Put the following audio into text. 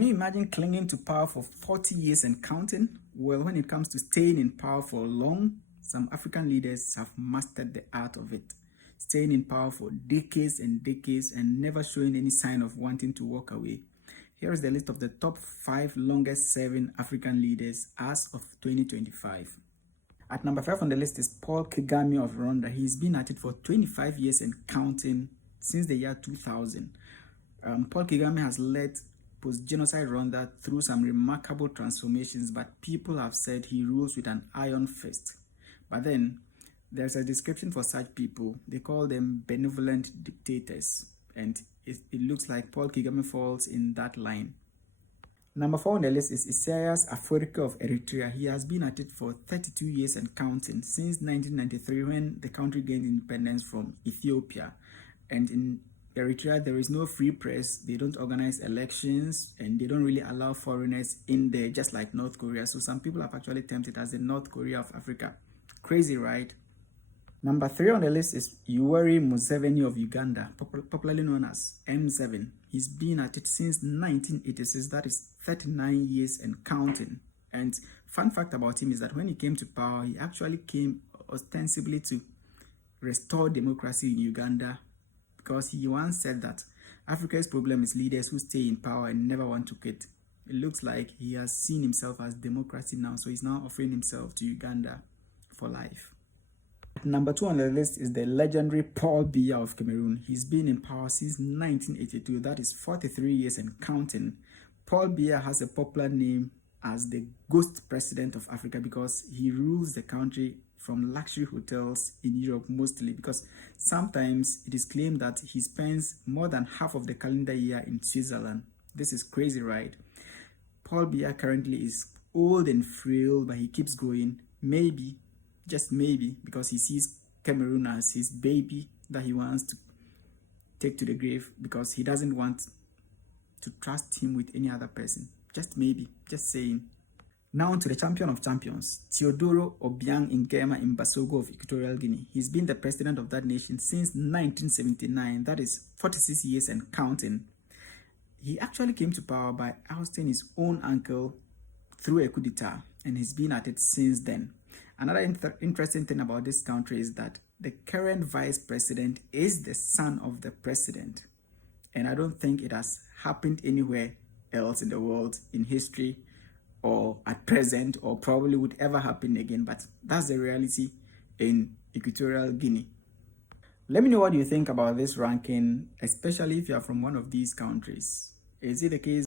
Can you imagine clinging to power for 40 years and counting? Well, when it comes to staying in power for long, some African leaders have mastered the art of it. Staying in power for decades and decades and never showing any sign of wanting to walk away. Here is the list of the top 5 longest serving African leaders as of 2025. At number 5 on the list is Paul Kagame of Rwanda. He's been at it for 25 years and counting since the year 2000. Paul Kagame has led post-genocide Rwanda through some remarkable transformations, but people have said he rules with an iron fist. But then, there's a description for such people. They call them benevolent dictators, and it looks like Paul Kagame falls in that line. Number 4 on the list is Isaias Afwerki of Eritrea. He has been at it for 32 years and counting, since 1993 when the country gained independence from Ethiopia. And in Eritrea, there is no free press, they don't organize elections, and they don't really allow foreigners in there, just like North Korea. So some people have actually termed it as the North Korea of Africa. Crazy, right? Number 3 on the list is Yoweri Museveni of Uganda, popularly known as M7. He's been at it since 1986, that is 39 years and counting. And fun fact about him is that when he came to power, he actually came ostensibly to restore democracy in Uganda, because he once said that Africa's problem is leaders who stay in power and never want to quit. It looks like he has seen himself as democracy now, so he's now offering himself to Uganda for life. Number 2 on the list is the legendary Paul Biya of Cameroon. He's been in power since 1982, that is 43 years and counting. Paul Biya has a popular name as the ghost president of Africa because he rules the country from luxury hotels in Europe mostly, because sometimes it is claimed that he spends more than half of the calendar year in Switzerland. This is crazy, right? Paul Biya currently is old and frail, but he keeps going. Maybe, just maybe, because he sees Cameroon as his baby that he wants to take to the grave, because he doesn't want to trust him with any other person. Just maybe, just saying. Now to the champion of champions, Teodoro Obiang Nguema Mbasogo of Equatorial Guinea. He's been the president of that nation since 1979, that is 46 years and counting. He actually came to power by ousting his own uncle through a coup d'etat, and he's been at it since then. Another interesting thing about this country is that the current vice president is the son of the president, and I don't think it has happened anywhere else in the world in history or at present, or probably would ever happen again, but that's the reality in Equatorial Guinea. Let me know what you think about this ranking, especially if you are from one of these countries. Is it the case